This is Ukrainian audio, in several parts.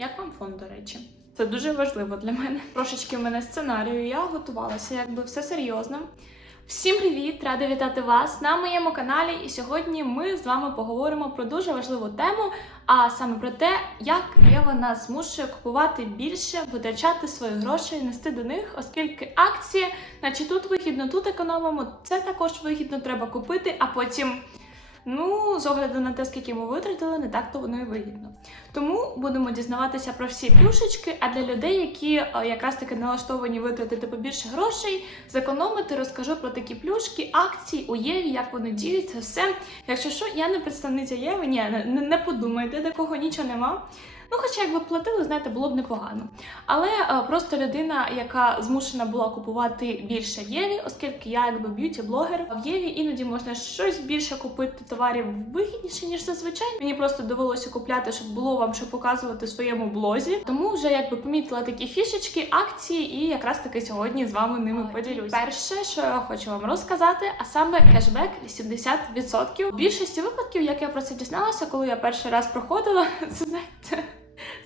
Як вам фон, до речі? Це дуже важливо для мене. Трошечки в мене сценарію, я готувалася, якби все серйозно. Всім привіт! Рада вітати вас на моєму каналі. І сьогодні ми з вами поговоримо про дуже важливу тему, а саме про те, як Єва нас змушує купувати більше, витрачати свої гроші, і нести до них, оскільки акції, наче тут вигідно, тут економимо, це також вигідно, треба купити, а потім. Ну, з огляду на те, скільки ми витратили, не так то воно і вигідно. Тому будемо дізнаватися про всі плюшечки. А для людей, які е, якраз таки налаштовані витратити побільше грошей, зекономити, розкажу про такі плюшки, акції у Єві, як вони діються, все. Якщо що, я не представниця Єви, ні, не, не подумайте, такого нічого нема. Ну, хоча якби платили, знаєте, було б непогано. Але е, просто людина, яка змушена була купувати більше Єві, оскільки я якби б'юті-блогер, в Єві іноді можна щось більше купити товарів вигідніше, ніж зазвичай. Мені просто довелося купляти, щоб було вам що показувати в своєму блозі. Тому вже якби помітила такі фішечки, акції, і якраз таки сьогодні з вами ними поділюся. Перше, що я хочу вам розказати, а саме кешбек 80%. В більшості випадків, як я про це дізналася, коли я перший раз проходила, це знаєте.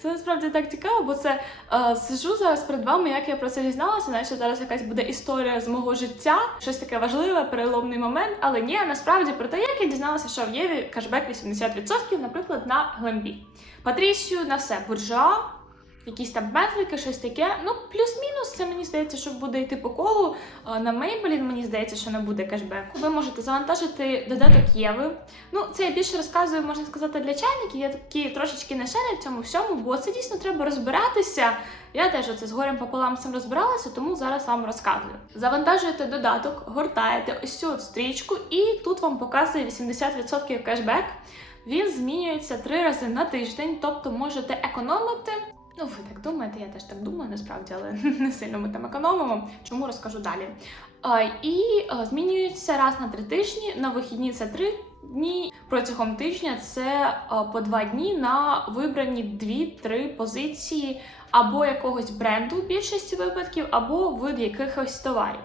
Це насправді так цікаво, бо це е, сижу зараз перед вами, як я про це дізналася. Наче зараз якась буде історія з мого життя, щось таке важливе, переломний момент. Але ні, насправді про те, як я дізналася, що в Єві кешбек 80%, наприклад, на Глембі. Патрісію на все, буржуа, якісь там пензлики, щось таке. Ну, плюс-мінус, це мені здається, що буде йти по колу. Е, На Maybelline мені здається, що не буде кешбеку. Ви можете завантажити додаток Єви. Ну, це я більше розказую, можна сказати, для чайників. Я такі трошечки не шарю в цьому всьому, бо це дійсно треба розбиратися. Я теж оце з горем пополам цим розбиралася, тому зараз вам розказую. Завантажуєте додаток, гортаєте ось цю от стрічку, і тут вам показує 80% кешбек. Він змінюється три рази на тиждень, тобто можете економити. Ну, ви так думаєте, я теж так думаю, насправді, але не сильно ми там економимо. Чому розкажу далі? І змінюється раз на три тижні. На вихідні це три дні. Протягом тижня це по два дні на вибрані дві-три позиції або якогось бренду в більшості випадків, або вид якихось товарів.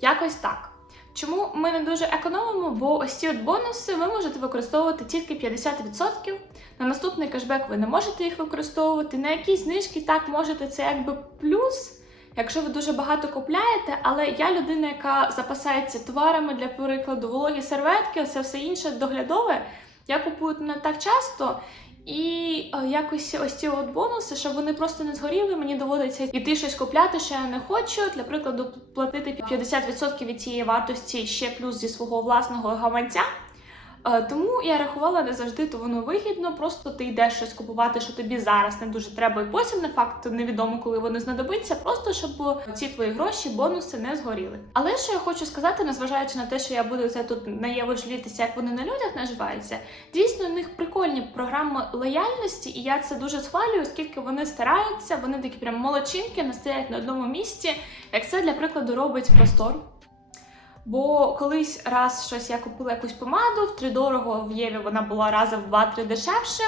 Якось так. Чому ми не дуже економимо? Бо ось ці от бонуси ви можете використовувати тільки 50%. На наступний кешбек ви не можете їх використовувати. На якісь знижки так можете, це якби плюс. Якщо ви дуже багато купляєте, але я людина, яка запасається товарами для прикладу, вологі серветки, все все інше доглядове. Я купую не так часто. І е, якось ось ці от бонуси, щоб вони просто не згоріли, мені доводиться іти щось купляти, що я не хочу. Для прикладу, платити 50% від цієї вартості ще плюс зі свого власного гаманця. Е, Тому я рахувала не завжди, то воно вигідно. Просто ти йдеш щось купувати, що тобі зараз не дуже треба, і потім не факт невідомо, коли вони знадобиться, просто щоб ці твої гроші, бонуси не згоріли. Але що я хочу сказати, незважаючи на те, що я буду це тут наєво жалітися, як вони на людях наживаються, дійсно у них прикольні програми лояльності, і я це дуже схвалюю, оскільки вони стараються, вони такі прям молодчинки, не стоять на одному місці. Як це для прикладу робить простор. Бо колись раз щось я купила якусь помаду, втридорого в Єві вона була рази в 2-3 дешевше.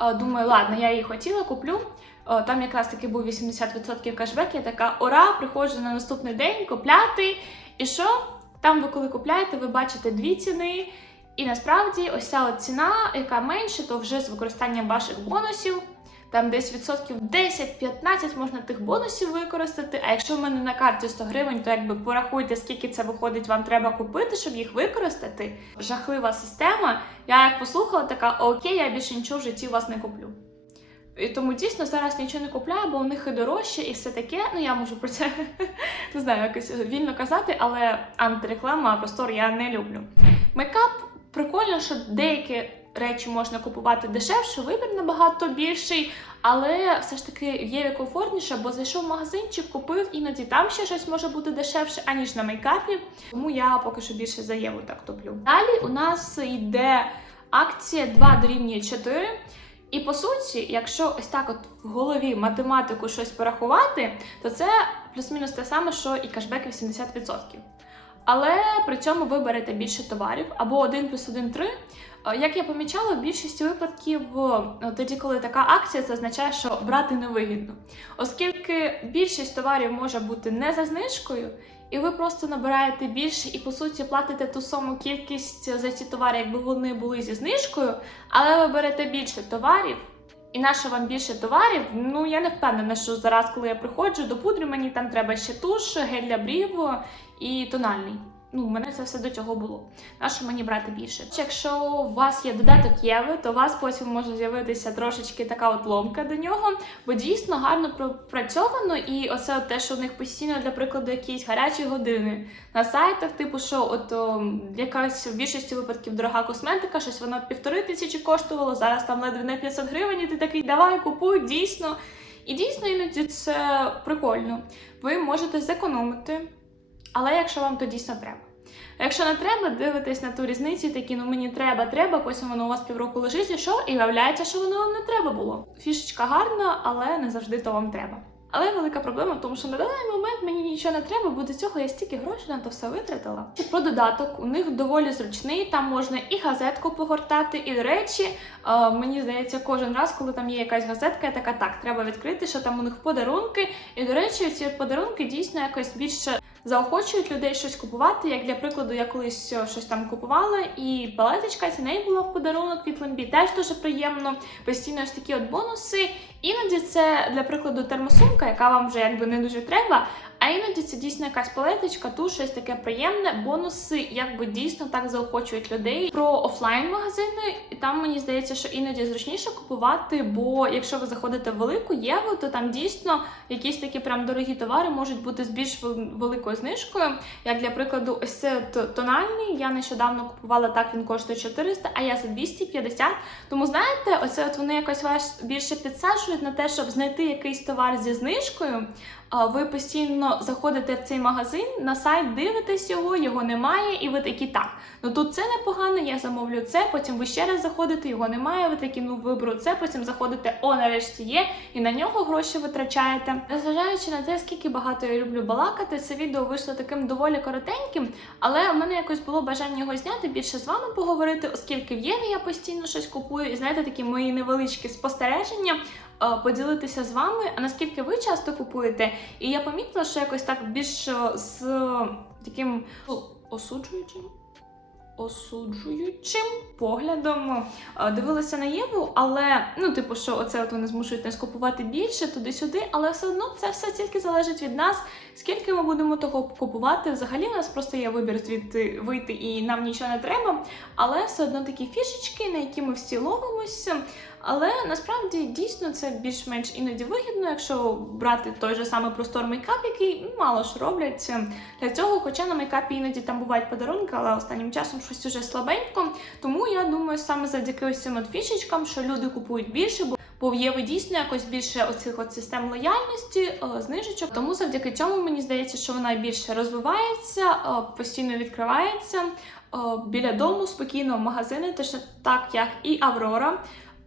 Е, Думаю, ладно, я її хотіла, куплю. Е, Там якраз таки був 80% кешбек. Я така, ура, приходжу на наступний день купляти. І що? Там ви коли купляєте, ви бачите дві ціни. І насправді ось ця от ціна, яка менше, то вже з використанням ваших бонусів. Там десь відсотків 10-15 можна тих бонусів використати. А якщо в мене на карті 100 гривень, то якби порахуйте, скільки це виходить, вам треба купити, щоб їх використати. Жахлива система. Я як послухала, така окей, я більше нічого в житті у вас не куплю. І тому дійсно зараз нічого не купляю, бо у них і дорожче, і все таке. Ну я можу про це не знаю, якось вільно казати, але антиреклама, простор я не люблю. Мейкап прикольно, що деякі речі можна купувати дешевше, вибір набагато більший, але все ж таки є комфортніше, бо зайшов в магазинчик, купив, іноді там ще щось може бути дешевше, аніж на мейкапі. Тому я поки що більше за Єву так топлю. Далі у нас йде акція 2 дорівнює 4. І по суті, якщо ось так от в голові математику щось порахувати, то це плюс-мінус те саме, що і кешбек 80%. Але при цьому ви берете більше товарів або 1 плюс 1 3. Е, Як я помічала, в більшості випадків е, тоді, коли така акція, це означає, що брати невигідно. Оскільки більшість товарів може бути не за знижкою, і ви просто набираєте більше і по суті платите ту саму кількість за ці товари, якби вони були зі знижкою, але ви берете більше товарів, І на що вам більше товарів? Ну я не впевнена, що зараз, коли я приходжу до пудри, мені там треба ще туш, гель для брів і тональний. Ну, у мене це все до цього було. На що мені брати більше? Якщо у вас є додаток Єви, то у вас потім може з'явитися трошечки така от ломка до нього, бо дійсно гарно пропрацьовано, і оце те, що у них постійно, для прикладу, якісь гарячі години на сайтах, типу, що от о, якась в більшості випадків дорога косметика, щось вона півтори тисячі коштувало, зараз там ледве не 500 гривень, і ти такий, давай, купуй, дійсно. І дійсно іноді це прикольно. Ви можете зекономити, але якщо вам то дійсно треба. Якщо не треба, дивитесь на ту різницю, такі, ну мені треба, треба, потім воно у вас півроку лежить, і що? І виявляється, що воно вам не треба було. Фішечка гарна, але не завжди то вам треба. Але велика проблема в тому, що на даний момент мені нічого не треба, бо до цього я стільки грошей на то все витратила. Про додаток у них доволі зручний, там можна і газетку погортати, і до речі, е, мені здається, кожен раз, коли там є якась газетка, я така так, треба відкрити, що там у них подарунки. І до речі, ці подарунки дійсно якось більше заохочують людей щось купувати. Як для прикладу, я колись е, щось там купувала, і палеточка ця неї була в подарунок від Lemby, теж дуже приємно. Постійно ж такі от бонуси. Іноді це для прикладу термосумка, яка вам вже якби не дуже треба. А іноді це дійсно якась палеточка, тут щось таке приємне. Бонуси якби дійсно так заохочують людей про офлайн магазини. І там мені здається, що іноді зручніше купувати, бо якщо ви заходите в велику єву, то там дійсно якісь такі прям дорогі товари можуть бути з більш великою знижкою. Як для прикладу, ось це тональний. Я нещодавно купувала так, він коштує 400, а я за 250. Тому знаєте, оце от вони якось вас більше підсаджують на те, щоб знайти якийсь товар зі знижкою. Ви постійно заходите в цей магазин, на сайт дивитесь його, його немає, і ви такі так. Ну тут це непогано, я замовлю це. Потім ви ще раз заходите, його немає. Ви такі, ну виберу це. Потім заходите, о, нарешті є, і на нього гроші витрачаєте. Незважаючи на те, скільки багато я люблю балакати, це відео вийшло таким доволі коротеньким, але в мене якось було бажання його зняти, більше з вами поговорити, оскільки в Єві я постійно щось купую, і знаєте, такі мої невеличкі спостереження. Е, Поділитися з вами, а наскільки ви часто купуєте, і я помітила, що якось так більш е, з таким осуджуючим. Осуджуючим поглядом е, дивилася на Єву, але ну, типу, що оце от вони змушують нас купувати більше туди-сюди, але все одно це все тільки залежить від нас, скільки ми будемо того купувати. Взагалі у нас просто є вибір звідти вийти і нам нічого не треба, але все одно такі фішечки, на які ми всі ловимося. Але насправді дійсно це більш-менш іноді вигідно, якщо брати той же самий простор мейкап, який мало що роблять для цього. Хоча на мейкапі іноді там бувають подарунки, але останнім часом щось уже слабенько. Тому я думаю, саме завдяки ось цим от фішечкам, що люди купують більше, бо Бо в Єви дійсно якось більше оцих от систем лояльності, е, знижечок. Тому завдяки цьому мені здається, що вона більше розвивається, е, постійно відкривається е, біля дому, спокійно в магазини, точно так як і Аврора.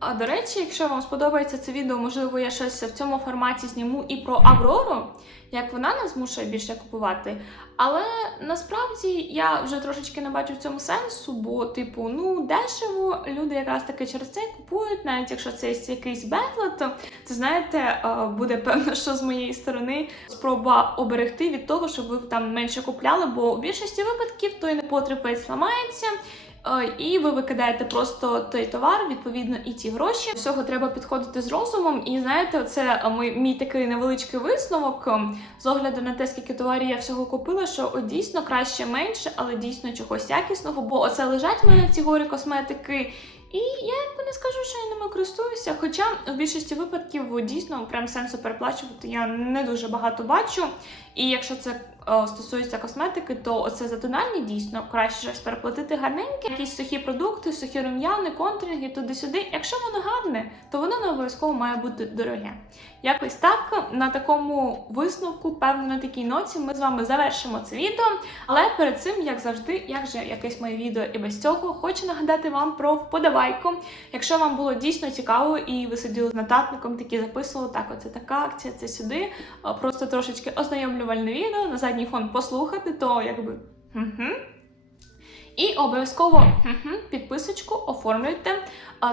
А до речі, якщо вам сподобається це відео, можливо, я щось в цьому форматі зніму і про Аврору, як вона нас змушує більше купувати. Але насправді я вже трошечки не бачу в цьому сенсу, бо, типу, ну дешево, люди якраз таки через це купують, навіть якщо це якийсь бетлет, то це знаєте, е, буде певно, що з моєї сторони спроба оберегти від того, щоб ви там менше купляли, бо у більшості випадків той непотріб весь ламається. Е, І ви викидаєте просто той товар, відповідно, і ті гроші. Всього треба підходити з розумом. І знаєте, це мій, мій такий невеличкий висновок е, з огляду на те, скільки товарів я всього купила, що от дійсно краще менше, але дійсно чогось якісного. Бо оце лежать в мене ці горі косметики. І я якби не скажу, що я ними користуюся. Хоча в більшості випадків дійсно прям сенсу переплачувати я не дуже багато бачу. І якщо це е, стосується косметики, то оце за тональні дійсно краще щось переплатити гарненьке, якісь сухі продукти, сухі рум'яни, контуринги, туди-сюди. Якщо воно гарне, то воно не обов'язково має бути дороге. Якось так на такому висновку, певно, на такій ноці, ми з вами завершимо це відео. Але перед цим, як завжди, як же якесь моє відео і без цього, хочу нагадати вам про вподобайку. Якщо вам було дійсно цікаво і ви сиділи з нотатником, такі записували, так, оце така акція, це сюди. Просто трошечки ознайомлювальне відео задній фон послухати, то якби. Угу. І обов'язково підписочку оформлюйте.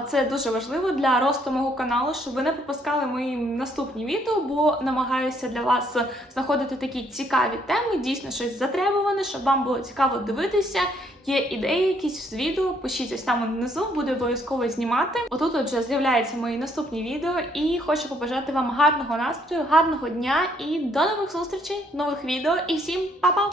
Це дуже важливо для росту мого каналу, щоб ви не пропускали мої наступні відео, бо намагаюся для вас знаходити такі цікаві теми, дійсно щось затребуване, щоб вам було цікаво дивитися. Є ідеї якісь з відео, пишіть ось там внизу, буду обов'язково знімати. Отут от вже з'являються мої наступні відео, і хочу побажати вам гарного настрою, гарного дня і до нових зустрічей, нових відео. І всім па-па!